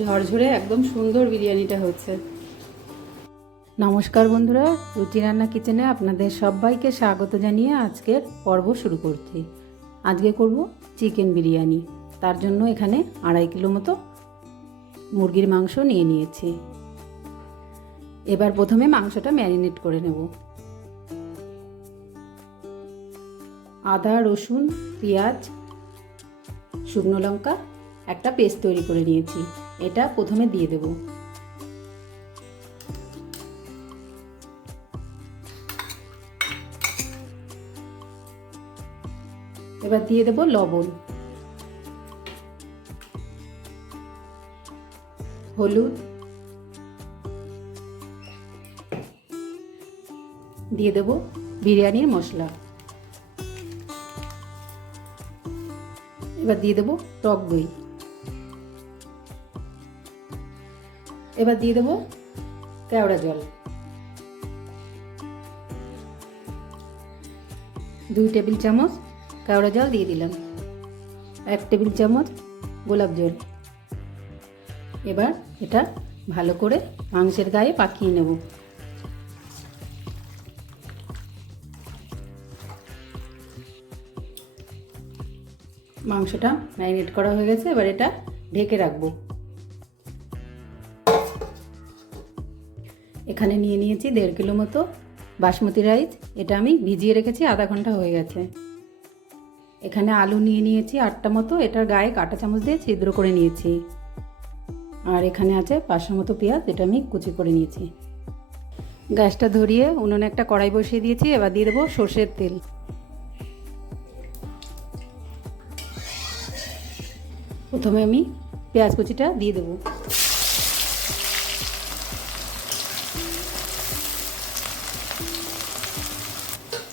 ঝরঝরে একদম সুন্দর বিরিয়ানিটা হচ্ছে। নমস্কার বন্ধুরা, রুচি রান্না কিচেনে আপনাদের সবাইকে স্বাগত জানিয়ে আজকের পর্ব শুরু করছি। আজকে করব চিকেন বিরিয়ানি। তার জন্য এখানে 2.5 কিলো মতো মুরগির মাংস নিয়ে নিয়েছি। এবার প্রথমে মাংসটা ম্যারিনেট করে নেব। আদা, রসুন, পেঁয়াজ, শুকনো লঙ্কা একটা পেস্ট তৈরি করে নিয়েছি। এটা প্রথমে দিয়ে দেব। এবার দিয়ে দেব লবণ, হলুদ, দিয়ে দেব বিরিয়ানির মশলা। এবার দিয়ে দেব টক দই। এবার দিয়ে দেব কেওড়া জল। 2 টেবিল চামচ কেওড়া জল দিয়ে দিলাম। 1 টেবিল চামচ গোলাপ জল। এবার এটা ভালো করে মাংসের গায়ে পাকিয়ে নেব। মাংসটা ম্যারিনেট করা হয়ে গেছে। এবার এটা ঢেকে রাখবো। এখানে নিয়ে নিয়েছি 1.5 কিলো মতো বাসমতি রাইস। এটা আমি ভিজিয়ে রেখেছি, আধা ঘন্টা হয়ে গেছে। এখানে আলু নিয়ে নিয়েছি 8টা মতো। এটার গায়ে কাঁটা চামচ দিয়ে ছিদ্র করে নিয়েছি। আর এখানে আছে 500 মতো পেঁয়াজ, এটা আমি কুচি করে নিয়েছি। গ্যাসটা ধরিয়ে উনুনে একটা কড়াই বসিয়ে দিয়েছি। এবার দিয়ে দেবো সর্ষের তেল। প্রথমে আমি পেঁয়াজ কুচিটা দিয়ে দেবো।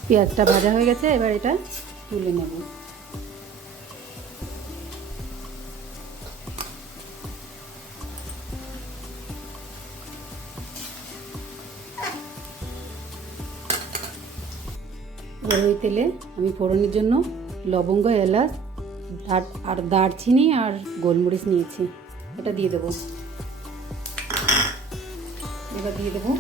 পেঁয়াজটা ভাজা হয়ে গেছে। এবার এটা তুলে নেব। ওই তেলে আমি ফোড়নের জন্য লবঙ্গ, এলাচ আর দারচিনি আর গোলমরিচ নিয়েছি। এটা দিয়ে দেবো। এবার দিয়ে দেবো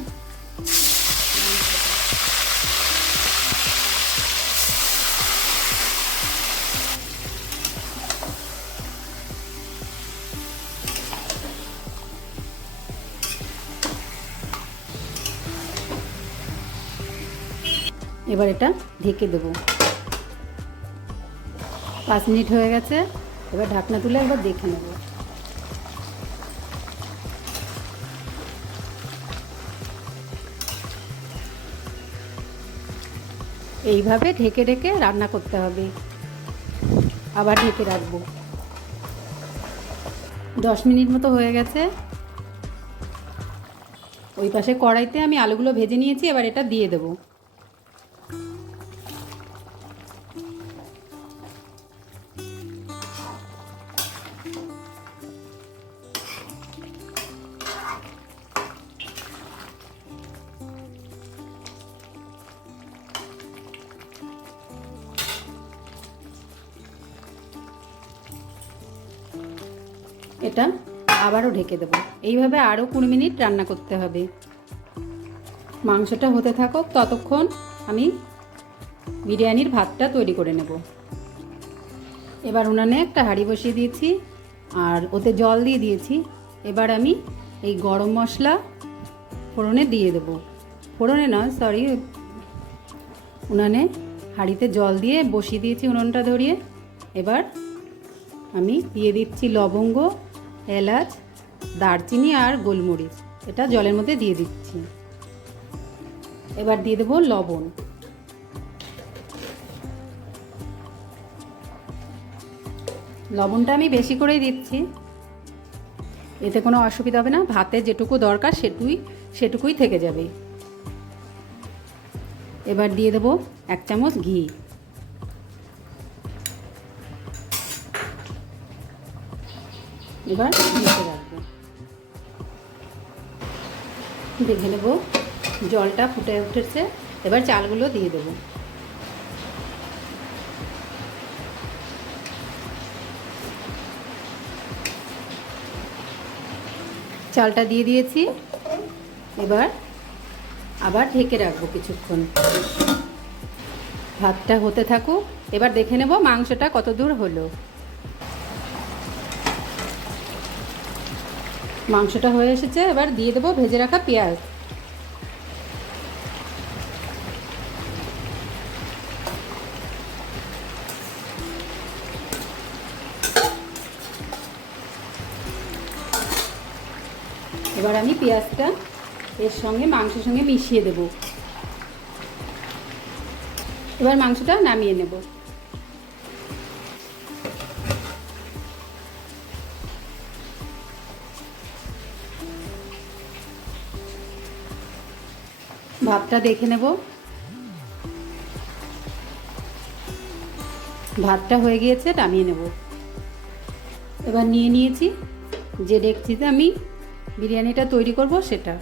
এবার এটা ঢেকে দেবো। 5 মিনিট হয়ে গেছে। এবার ঢাকনা তুলে একবার দেখে নেব। এইভাবে ঢেকে ঢেকে রান্না করতে হবে। আবার ঢেকে রাখবো। 10 মিনিট মতো হয়ে গেছে। ওই পাশে কড়াইতে আমি আলুগুলো ভেজে নিয়েছি। এবার এটা দিয়ে দেবো। এটা আবারও ঢেকে দেবো। এইভাবে আরও 20 মিনিট রান্না করতে হবে। মাংসটা হতে থাকুক, ততক্ষণ আমি বিরিয়ানির ভাতটা তৈরি করে নেব। এবার উনানে একটা হাঁড়ি বসিয়ে দিয়েছি আর ওতে জল দিয়ে দিয়েছি। এবার আমি এই গরম মশলা ফোড়নে দিয়ে দেব। ফোড়নে নয়, সরি, উনানে হাঁড়িতে জল দিয়ে বসিয়ে দিয়েছি উনুনটা ধরিয়ে। এবার আমি দিয়ে দিচ্ছি লবঙ্গ, এলাচ, দারচিনি আর গোলমরিচ। এটা জলের মধ্যে দিয়ে দিচ্ছি। এবার দিয়ে দেবো লবণ। লবণটা আমি বেশি করেই দিচ্ছি, এতে কোনো অসুবিধা হবে না। ভাতে যেটুকু দরকার সেটুকুই থেকে যাবে। এবার দিয়ে দেবো 1 চামচ ঘি। এবার ঢেকে রাখবো। দেখে নেব জলটা ফুটে উঠেছে। এবার চালগুলো দিয়ে দেবো। চালটা দিয়ে দিয়েছি, এবার আবার ঢেকে রাখবো কিছুক্ষণ। ভাতটা হতে থাকুক, এবার দেখে নেব মাংসটা কত দূর হলো। মাংসটা হয়ে এসেছে, এবার দিয়ে দেবো ভেজে রাখা পেঁয়াজ। এবার আমি পেঁয়াজটা এর সঙ্গে মাংসের সঙ্গে মিশিয়ে দেব। এবার মাংসটা নামিয়ে নেব। ভাতটা দেখে নেব। ভাতটা হয়ে গিয়েছে, নামিয়ে নেব। এবার নিয়ে নিয়েছি যে ডেকচিতে আমি বিরিয়ানিটা তৈরি করব সেটা।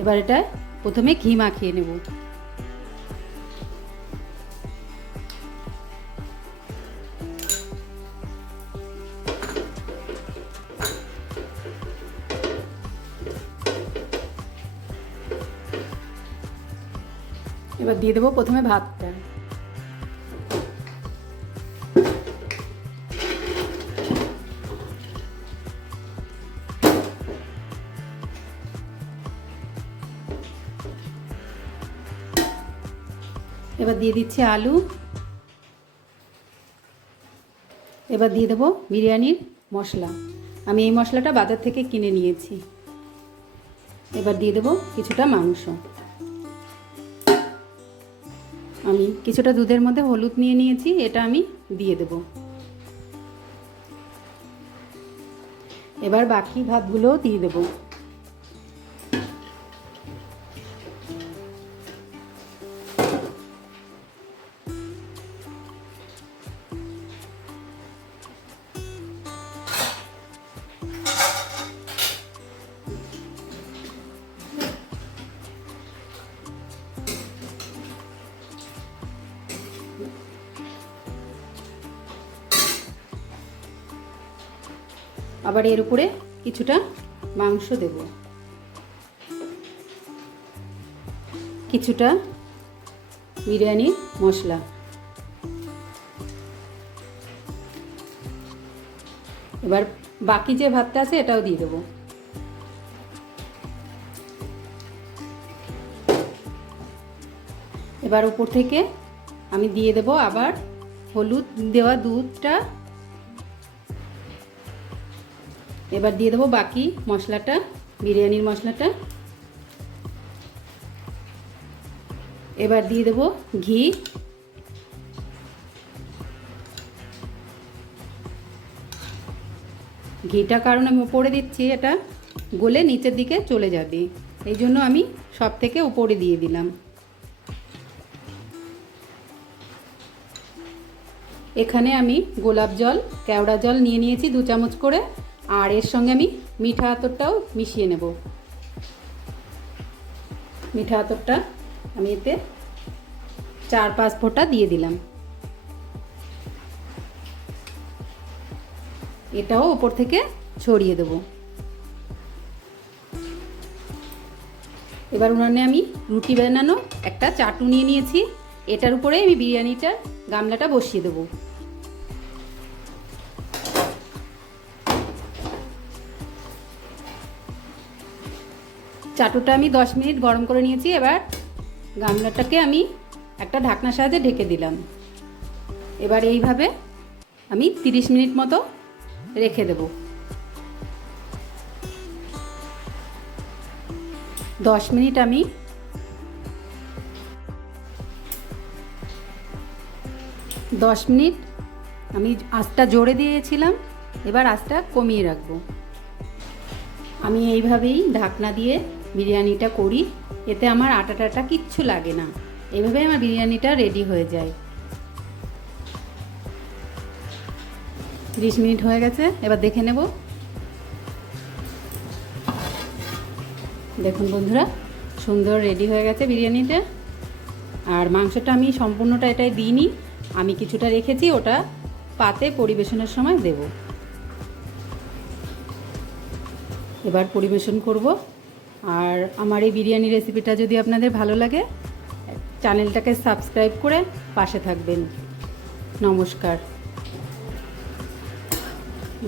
এবার এটা প্রথমে ঘি মাখিয়ে নেব। এবার দিয়ে দেবো প্রথমে ভাতটা। এবার দিয়ে দিচ্ছি আলু। এবার দিয়ে দেবো বিরিয়ানির মশলা। আমি এই মশলাটা বাজার থেকে কিনে নিয়েছি। এবার দিয়ে দেবো কিছুটা মাংস। আমি কিছুটা দুধের মধ্যে হলুদ নিয়ে নিয়েছি, এটা আমি দিয়ে দেব। এবার বাকি ভাতগুলোও দিয়ে দেব। আবার এর উপরে কিছুটা মাংস দেব, কিছুটা বিরিয়ানির মশলা। এবার বাকি যে ভাতটা আছে এটাও দিয়ে দেবো। এবার উপর থেকে আমি দিয়ে দেব আবার হলুদ দেওয়া দুধটা। এবার দিয়ে দেবো বাকি মশলাটা, বিরিয়ানির মশলাটা। এবার দিয়ে দেবো ঘি। ঘিটা কারণ আমি উপরে দিচ্ছি, এটা গলে নিচের দিকে চলে যাবে, এই জন্য আমি সব থেকে উপরে দিয়ে দিলাম। এখানে আমি গোলাপ জল, কেওড়া জল নিয়ে নিয়েছি 2 চামচ করে, আর এর সঙ্গে আমি মিঠা আতরটাও মিশিয়ে নেব। মিঠা আতরটা আমি এতে 4-5 ফোঁটা দিয়ে দিলাম। এটাও উপর থেকে ছড়িয়ে দেব। এবার উনানে আমি রুটি বানানো একটা চাটু নিয়ে নিয়েছি, এটার উপরে আমি বিরিয়ানিটার গামলাটা বসিয়ে দেব। চাটুটা আমি 10 মিনিট গরম করে নিয়েছি। এবার গামলাটাকে আমি একটা ঢাকনার সাহায্যে ঢেকে দিলাম। এবার এইভাবে আমি 30 মিনিট মতো রেখে দেব। 10 মিনিট আমি আঁচটা জোরে দিয়েছিলাম, এবার আঁচটা কমিয়ে রাখবো। আমি এইভাবেই ঢাকনা দিয়ে বিরিয়ানিটা করি, এতে আমার আটা টাটা কিচ্ছু লাগে না। এইভাবে আমার বিরিয়ানিটা রেডি হয়ে যায়। 30 মিনিট হয়ে গেছে, এবার দেখে নেব। দেখুন বন্ধুরা, সুন্দর রেডি হয়ে গেছে বিরিয়ানিটা। আর মাংসটা আমি সম্পূর্ণটা এটাই দিইনি, আমি কিছুটা রেখেছি, ওটা পাতে পরিবেশনের সময় দেব। এবার পরিবেশন করব। আর আমার এই বিরিয়ানি রেসিপিটা যদি আপনাদের ভালো লাগে, চ্যানেলটাকে সাবস্ক্রাইব করে পাশে থাকবেন। নমস্কার।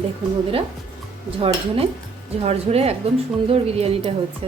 দেখুন বন্ধুরা, ঝরঝরে একদম সুন্দর বিরিয়ানিটা হচ্ছে।